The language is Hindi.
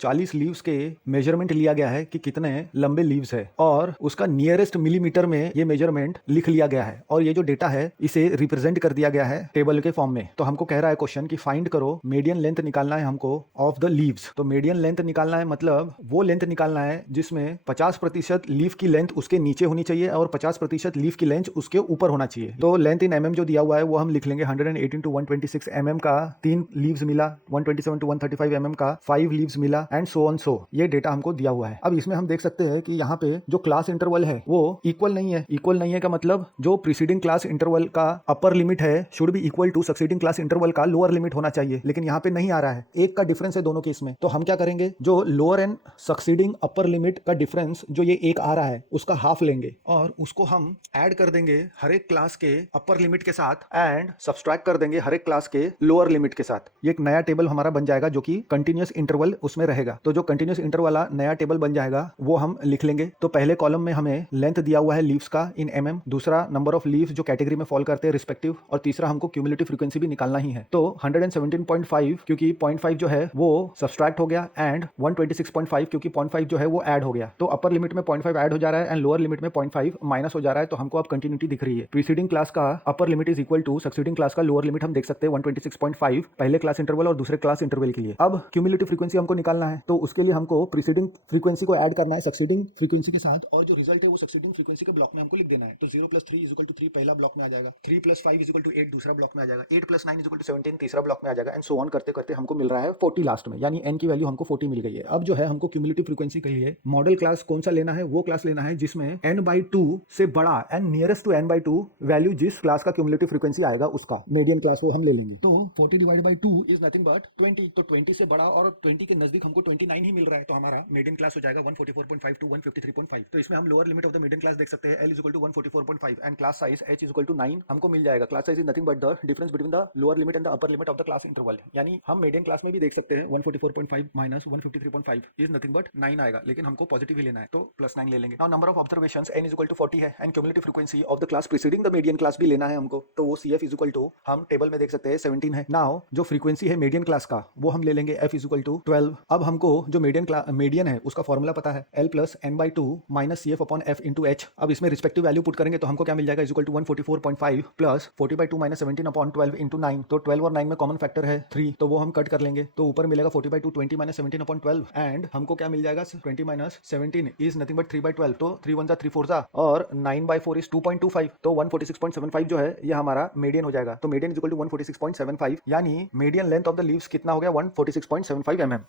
40 लीव्स के मेजरमेंट लिया गया है कि कितने लंबे लीव्स है और उसका नियरेस्ट मिलीमीटर में ये मेजरमेंट लिख लिया गया है और ये जो डेटा है इसे रिप्रेजेंट कर दिया गया है टेबल के फॉर्म में। तो हमको कह रहा है क्वेश्चन कि फाइंड करो मीडियन लेंथ निकालना है हमको ऑफ द लीव्स। तो मीडियन लेंथ निकालना है मतलब वो लेंथ निकालना है जिसमें 50% लीफ की लेंथ उसके नीचे होनी चाहिए और 50% लीफ की लेंथ उसके ऊपर होना चाहिए। तो लेंथ इन mm जो दिया हुआ है वो हम लिख लेंगे 118 to 126 mm का 3 लीव्स मिला, 127 to 135 mm का 5 लीव्स मिला एंड सो ऑन सो। ये डेटा हमको दिया हुआ है। अब इसमें हम देख सकते हैं कि यहाँ पे जो क्लास इंटरवल है वो इक्वल नहीं है। इक्वल नहीं है का मतलब जो प्रीसीडिंग क्लास इंटरवल का अपर लिमिट है should be equal to succeeding class interval का लोअर लिमिट होना चाहिए, लेकिन यहाँ पे नहीं आ रहा है। एक का डिफरेंस है दोनों केस में। तो हम क्या करेंगे, जो lower and succeeding upper limit का डिफरेंस जो ये एक आ रहा है उसका हाफ लेंगे और उसको हम ऐड कर देंगे हर एक क्लास के अपर लिमिट के साथ एंड सब्सट्रैक्ट कर देंगे हर एक क्लास के लोअर लिमिट के साथ। ये एक नया टेबल हमारा बन जाएगा जो कि कंटिन्यूअस इंटरवल उसमें रहेगा। तो जो कंटिन्यूअस इंटरवल वाला नया टेबल बन जाएगा वो हम लिख लेंगे। तो पहले कॉलम में हमें लेंथ दिया हुआ है लीव्स का इन mm, दूसरा नंबर ऑफ लीव्स जो कैटेगरी में फॉल करते हैं रिस्पेक्टिव, और तीसरा हमको क्यूमुलेटिव फ्रीक्वेंसी भी निकालना ही है। तो 117.5 क्योंकि 0.5 जो है वो सब्सट्रैक्ट हो गया एंड 126.5 क्योंकि 0.5 जो है वो ऐड हो गया। तो अपर लिमिट में 0.5 ऐड हो जा रहा है एंड लोअर लिमिट में 0.5 माइनस हो जा रहा है। तो हमको अब कंटिन्यूटी दिख रही है। प्रीसीडिंग क्लास का upper limit is equal to succeeding class का लोअर लिमिट हम देख सकते हैं 126.5 पहले क्लास इंटरवल और दूसरे क्लास इंटरवल के लिए। अब क्यूमुलेटिव फ्रीक्वेंसी हमको निकालना है तो उसके लिए हमको प्रीसीडिंग फ्रीक्वेंसी को ऐड करना है सक्सीडिंग फ्रीक्वेंसी के साथ और जो रिजल्ट है वो सक्सीडिंग फ्रीक्वेंसी के ब्लॉक में हमको लिख देना है। तो 0 + 3 = 3 पहला ब्लॉक में आ जाएगा, 3 + 5 = 8 दूसरा ब्लॉक में आ जाएगा, 8 + 9 = 17 तीसरा ब्लॉक में आ जाएगा एंड सो ऑन करते करते हमको मिल रहा है 40 लास्ट में, यानी n की वैल्यू हमको 40 मिल गई है। अब जो है हमको क्यूमुलेटिव फ्रीक्वेंसी के लिए मॉडल क्लास कौन सा लेना है, वो क्लास लेना है जिसमें n/2 से बड़ा and nearest to n/2 value जिस क्लास का क्यूमुलेटिव फ्रीक्वेंसी आएगा उसका मीडियन क्लास वो हम ले लेंगे। तो 40 / 2 इज नथिंग बट 20। तो 20 से बड़ा और 20 के नजदीक हमको 29 ही मिल रहा है। तो हमारा मीडियन क्लास हो जाएगा 144.5 to 153.5। तो इसमें हम lower limit of the median class देख सकते हैं L = 144.5 and class size H = 9 हमको मिल जाएगा। Class size is nothing but the difference between the lower limit and the upper limit of the class interval. यानी हम मीडियन क्लास में भी देख सकते हैं 144.5 माइनस 153.5 इज नथिंग बट 9 आएगा, लेकिन हमको पॉजिटिव ही लेना है तो +9 ले लेंगे। Now number of observations n = 40 है and cumulative frequency of the class preceding the median class भी लेना है हमको। तो वो CF = हम टेबल में देख सकते हैं 17 है। नाउ जो फ्रीक्वेंसी है मीडियन क्लास का वो हम ले लेंगे F = 12। अब हमको जो मीडियन है उसका फॉर्मूला पता है L + n/2 - CF/F × H। अब इसमें रिस्पेक्टिव वैल्यू पुट करेंगे तो हमको क्या मिल जाएगा = 144.5 + 40/2 - 17/12 × 9। तो 12 और 9 में कॉमन फैक्टर है 3, तो वो हम कट कर लेंगे। तो ऊपर मिलेगा 40/2 20 - 17/12 एंड हमको क्या मिल जाएगा 20 - 17 इज नथिंग बट 3/12। तो 3 × 1 = 3 × 4 = और 9/4 इज 2.25। तो 146.75 जो है ये हमारा मीडियन हो जाएगा। तो मीडियन = 146.75 यानी median length of the leaves कितना हो गया 146.75 mm।